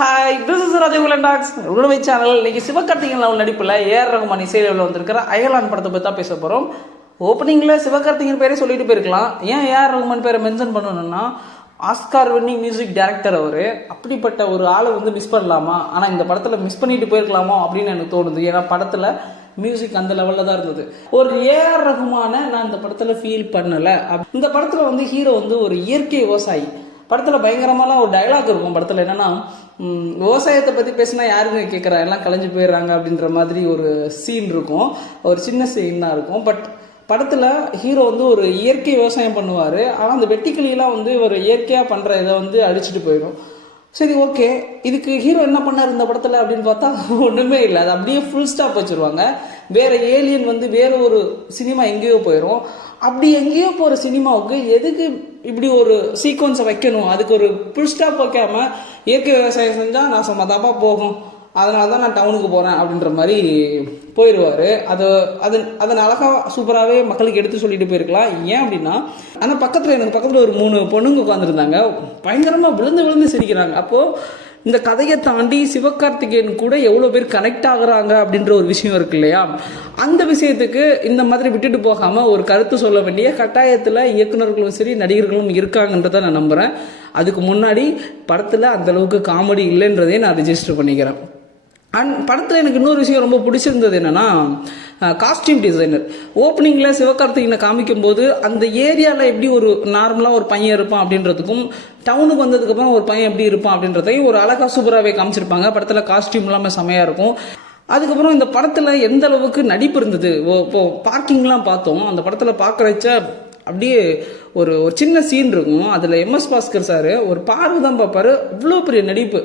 Hi, this is ராஜகுலன் tax உங்களுடைய channel. இன்னைக்கு Sivakarthikeyan level நடிப்பில் ஏஆர் ரகுமான் இசை லெவலில் வந்திருக்கிற அயலான் படத்தை பற்றி தான் பேச போகிறோம். ஓப்பனிங்கில் சிவகார்த்திகேயன் பேரே சொல்லிட்டு போயிருக்கலாம். ஏன் ஏஆர் ரகுமான் பேரை மென்ஷன் பண்ணணும்னா, ஆஸ்கார் வின்னிங் மியூசிக் டைரக்டர் அவர். அப்படிப்பட்ட ஒரு ஆளை மிஸ் பண்ணலாமா, ஆனால் இந்த படத்தில் மிஸ் பண்ணிட்டு போயிருக்கலாமா அப்படின்னு எனக்கு தோணுது. ஏன்னா படத்தில் மியூசிக் அந்த லெவலில் தான் இருந்தது. ஒரு ஏஆர் ரகுமான நான் இந்த படத்தில் ஃபீல் பண்ணலை. இந்த படத்தில் ஹீரோ ஒரு இயற்கை விவசாயி. படத்தில் பயங்கரமாலாம் ஒரு டைலாக் இருக்கும். படத்தில் என்னன்னா, விவசாயத்தை பற்றி பேசினா யாருங்க கேட்குறா, எல்லாம் கலைஞ்சு போயிடுறாங்க அப்படின்ற மாதிரி ஒரு சீன் இருக்கும். ஒரு சின்ன சீன் தான் இருக்கும். பட் படத்தில் ஹீரோ ஒரு இயற்கை விவசாயம் பண்ணுவார். ஆனால் அந்த வெட்டிக்கிளியெல்லாம் ஒரு இயற்கையாக பண்ணுற இதை அடிச்சுட்டு போயிடும். சரி, ஓகே, இதுக்கு ஹீரோ என்ன பண்ணார் இந்த படத்தில் அப்படின்னு பார்த்தா ஒன்றுமே இல்லை. அது அப்படியே ஃபுல் ஸ்டாப் வச்சுருவாங்க. வேற ஏலியன் வேற ஒரு சினிமா எங்கேயோ போயிடும். அப்படி எங்கேயோ போகிற சினிமாவுக்கு எதுக்கு இப்படி ஒரு சீக்வன்ஸை வைக்கணும்? அதுக்கு ஒரு ஃபுல் ஸ்டாப் வைக்காம இயற்கை விவசாயம் செஞ்சால் நான் சும்மா போகும், அதனால தான் நான் டவுனுக்கு போகிறேன் அப்படின்ற மாதிரி போயிடுவார். அதன் அழகாக சூப்பராகவே மக்களுக்கு எடுத்து சொல்லிட்டு போயிருக்கலாம். ஏன் அப்படின்னா, ஆனால் எனக்கு பக்கத்தில் ஒரு 3 பொண்ணுங்க உட்காந்துருந்தாங்க. பயங்கரமாக விழுந்து சிரிக்கிறாங்க. அப்போது இந்த கதையை தாண்டி சிவகார்த்திகேயன் கூட எவ்வளோ பேர் கனெக்ட் ஆகுறாங்க அப்படின்ற ஒரு விஷயம் இருக்கு இல்லையா? அந்த விஷயத்துக்கு இந்த மாதிரி விட்டுட்டு போகாமல் ஒரு கருத்து சொல்ல வேண்டிய கட்டாயத்தில் இயக்குநர்களும் சரி நடிகர்களும் இருக்காங்கன்றதை நான் நம்புகிறேன். அதுக்கு முன்னாடி படத்தில் அந்தளவுக்கு காமெடி இல்லைன்றதையும் நான் ரிஜிஸ்டர் பண்ணிக்கிறேன். அண்ட் படத்தில் எனக்கு இன்னொரு விஷயம் ரொம்ப பிடிச்சிருந்தது என்னென்னா, காஸ்டியூம் டிசைனர். ஓப்பனிங்கில் சிவகார்த்திகேயனை காமிக்கும்போது அந்த ஏரியாவில் எப்படி ஒரு நார்மலாக ஒரு பையன் இருப்பான் அப்படின்றதுக்கும், டவுனுக்கு வந்ததுக்கப்புறம் ஒரு பையன் எப்படி இருப்பான் அப்படின்றதையும் ஒரு அழகாக சூப்பராகவே காமிச்சிருப்பாங்க. படத்தில் காஸ்டியூம் எல்லாமே செமையாக இருக்கும். அதுக்கப்புறம் இந்த படத்தில் எந்த அளவுக்கு நடிப்பு இருந்தது. இப்போது பார்க்கிங்லாம் பார்த்தோம். அந்த படத்தில் பார்க்குறச்ச அப்படியே ஒரு சின்ன சீன் இருக்கும். அதில் எம்எஸ் பாஸ்கர் சார் ஒரு பார்வை தான் பார்ப்பாரு. அவ்வளோ பெரிய நடிப்பு.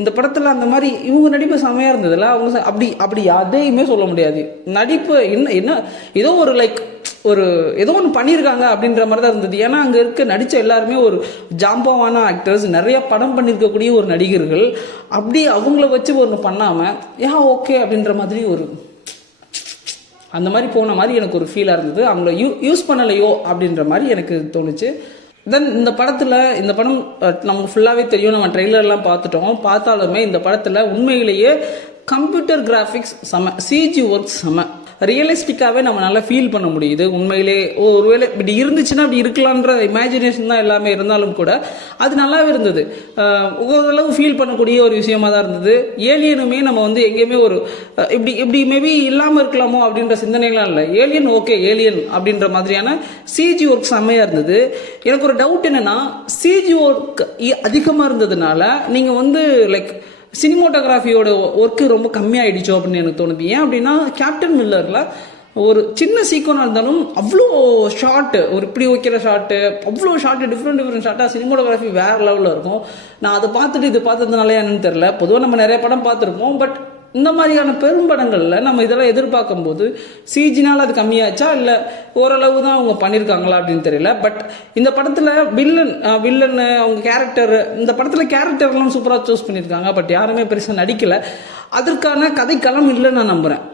இந்த படத்தில் அந்த மாதிரி இவங்க நடிப்பு செமையாக இருந்ததில்ல. அவங்க அப்படி அதையுமே சொல்ல முடியாது. நடிப்பு என்ன ஏதோ ஒரு ஏதோ ஒன்று பண்ணியிருக்காங்க அப்படின்ற மாதிரி தான் இருந்தது. ஏன்னா அங்கே இருக்க நடித்த எல்லாருமே ஒரு ஜாம்பவான ஆக்டர்ஸ், நிறைய படம் பண்ணியிருக்கக்கூடிய ஒரு நடிகர்கள். அப்படி அவங்கள வச்சு ஒன்று பண்ணாமல் ஓகே அப்படின்ற மாதிரி அந்த மாதிரி போன மாதிரி எனக்கு ஒரு ஃபீலாக இருந்தது. அவங்கள யூஸ் பண்ணலையோ அப்படின்ற மாதிரி எனக்கு தோணுச்சு. தென் இந்த படம் நமக்கு ஃபுல்லாகவே தெரியும். நம்ம ட்ரெய்லர்லாம் பார்த்தாலுமே இந்த படத்தில் உண்மையிலேயே கம்ப்யூட்டர் கிராஃபிக்ஸ் செம, சிஜி ஒர்க் செம, ரியலிஸ்டிக்காகவே நம்ம நல்லா ஃபீல் பண்ண முடியுது. உண்மையிலே ஒருவேளை இப்படி இருந்துச்சுன்னா அப்படி இருக்கலான்ற இமேஜினேஷன் தான் எல்லாமே இருந்தாலும் கூட அது நல்லாவே இருந்தது. ஓரளவு ஃபீல் பண்ணக்கூடிய ஒரு விஷயமா தான் இருந்தது. ஏலியனுமே நம்ம எங்கேயுமே ஒரு இப்படி மேபி இல்லாமல் இருக்கலாமோ அப்படின்ற சிந்தனைகளாம் இல்லை. ஏலியன் ஓகே, ஏலியன் அப்படின்ற மாதிரியான சிஜி ஒர்க் செம்மையாக இருந்தது. எனக்கு ஒரு டவுட் என்னென்னா, சிஜி ஒர்க் அதிகமாக இருந்ததுனால நீங்கள் சினிமோட்டோகிராஃபியோட ஒர்க்கு ரொம்ப கம்மியாயிடுச்சோ அப்படின்னு எனக்கு தோணுது. ஏன் அப்படின்னா, கேப்டன் மில்லரில் ஒரு சின்ன சீக்வனாக இருந்தாலும் அவ்வளோ ஷார்ட்டு, ஒரு இப்படி வைக்கிற ஷார்ட்டு, அவ்வளோ ஷார்ட்டு, டிஃப்ரெண்ட் ஷார்ட்டாக சினிமோட்டோகிராஃபி வேறு லெவலில் இருக்கும். நான் அதை பார்த்துட்டு இது பார்த்ததுனால என்னன்னு தெரில. பொதுவாக நம்ம நிறைய படம் பார்த்துருப்போம். பட் இந்த மாதிரியான பெரும் படங்களில் நம்ம இதெல்லாம் எதிர்பார்க்கும்போது சிஜினால் அது கம்மியாச்சா இல்லை ஓரளவு தான் அவங்க பண்ணியிருக்காங்களா அப்படின்னு தெரியல. பட் இந்த படத்தில் வில்லன் அவங்க கேரக்டர், இந்த படத்தில் கேரக்டர்லாம் சூப்பராக சூஸ் பண்ணியிருக்காங்க. பட் யாருமே பெருசாக நடிக்கலை. அதற்கான கதைக்களம் இல்லைன்னு நான் நம்புகிறேன்.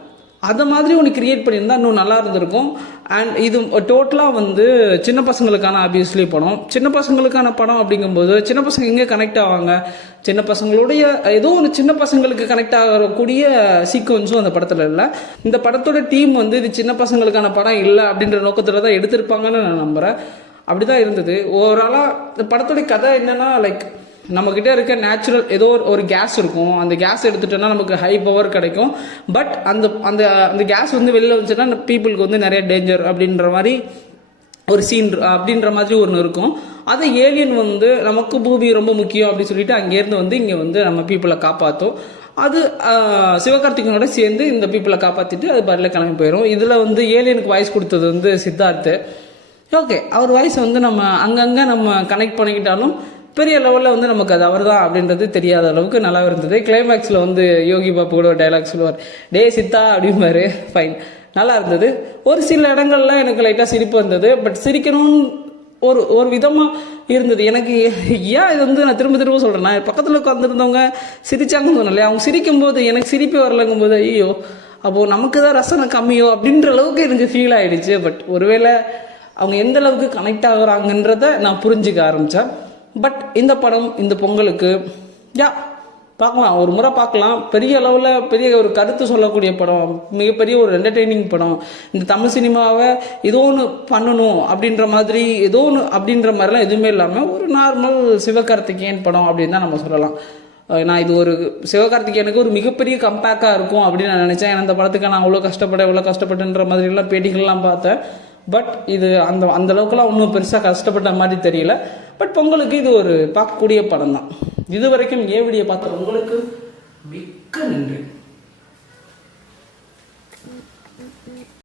அதை மாதிரி ஒன்று கிரியேட் பண்ணியிருந்தா இன்னும் நல்லா இருந்திருக்கும். அண்ட் இது டோட்டலாக சின்ன பசங்களுக்கான ஆப்வியஸ்லி படம். சின்ன பசங்களுக்கான படம் அப்படிங்கும்போது சின்ன பசங்க எங்கே கனெக்ட் ஆவாங்க? சின்ன பசங்களுடைய ஏதோ ஒரு சின்ன பசங்களுக்கு கனெக்ட் ஆகக்கூடிய சீக்வன்ஸும் அந்த படத்தில் இல்லை. இந்த படத்தோட டீம் இது சின்ன பசங்களுக்கான படம் இல்லை அப்படின்ற நோக்கத்தில் தான் எடுத்திருப்பாங்கன்னு நான் நம்புகிறேன். அப்படி தான் இருந்தது. ஓவராலாக படத்தோடைய கதை என்னென்னா, நம்மக்கிட்ட இருக்க நேச்சுரல் ஏதோ ஒரு கேஸ் இருக்கும். அந்த கேஸ் எடுத்துட்டோன்னா நமக்கு ஹை பவர் கிடைக்கும். பட் அந்த கேஸ் வெளில வந்துச்சுன்னா பீப்புளுக்கு நிறைய டேஞ்சர் அப்படின்ற மாதிரி ஒரு சீன் அப்படின்ற மாதிரி ஒன்று இருக்கும். அதை ஏலியன் நமக்கு பூமி ரொம்ப முக்கியம் அப்படின்னு சொல்லிட்டு அங்கேருந்து இங்கே நம்ம பீப்புளை காப்பாற்றும். அது சிவகார்த்திகேயனோட சேர்ந்து இந்த பீப்புளை காப்பாற்றிட்டு அது பாட்டில் கிளம்பி போயிடும். இதில் ஏலியனுக்கு வாய்ஸ் கொடுத்தது சித்தார்த்து. ஓகே, அவர் வாய்ஸ் நம்ம அங்கங்கே நம்ம கனெக்ட் பண்ணிக்கிட்டாலும் பெரிய லெவலில் நமக்கு அது அவர் தான் அப்படின்றது தெரியாத அளவுக்கு நல்லா இருந்தது. கிளைமேக்ஸில் யோகி பாபு கூட டைலாக் சொல்லுவார், டே சித்தா அப்படிம்பாரு. ஃபைன், நல்லா இருந்தது. ஒரு சில இடங்கள்ல எனக்கு லைட்டாக சிரிப்பு வந்தது. பட் சிரிக்கணும்னு ஒரு விதமாக இருந்தது எனக்கு. ஏன் இது நான் திரும்ப சொல்கிறேன், நான் பக்கத்தில் உட்காந்துருந்தவங்க சிரிச்சாங்கன்னு சொன்னேன். அவங்க சிரிக்கும்போது எனக்கு சிரிப்பே வரலங்கும்போது ஐயோ அப்போது நமக்கு தான் ரசனை கம்மியோ அப்படின்ற அளவுக்கு எனக்கு ஃபீல் ஆகிடுச்சு. பட் ஒருவேளை அவங்க எந்த அளவுக்கு கனெக்ட் ஆகுறாங்கன்றத நான் புரிஞ்சுக்க ஆரம்பித்தேன். பட் இந்த படம் இந்த பொங்கலுக்கு பார்க்கலாம், ஒரு முறை பார்க்கலாம். பெரிய அளவில் பெரிய ஒரு கருத்து சொல்லக்கூடிய படம், மிகப்பெரிய ஒரு என்டர்டெய்னிங் படம். இந்த தமிழ் சினிமாவை ஏதோ ஒன்று பண்ணணும் அப்படின்ற மாதிரி, ஏதோ ஒன்று அப்படின்ற மாதிரிலாம் எதுவுமே இல்லாமல் ஒரு நார்மல் சிவகார்த்திகேயன் படம் அப்படின்னு தான் நம்ம சொல்லலாம். நான் இது ஒரு சிவகார்த்திகேயனுக்கு ஒரு மிகப்பெரிய கம்பேக்காக இருக்கும் அப்படின்னு நான் நினச்சேன். ஏன்னா அந்த படத்துக்கு நான் அவ்வளோ கஷ்டப்பட்டுன்ற மாதிரிலாம் பேட்டிகள்லாம் பார்த்தேன். பட் இது அந்த அளவுக்குலாம் ஒன்றும் பெருசாக கஷ்டப்பட்ட மாதிரி தெரியல. பட் பொங்கலுக்கு இது ஒரு பார்க்கக்கூடிய படம் தான். இது வரைக்கும் வீடியோ பார்த்த உங்களுக்கு மிக்க நன்றி.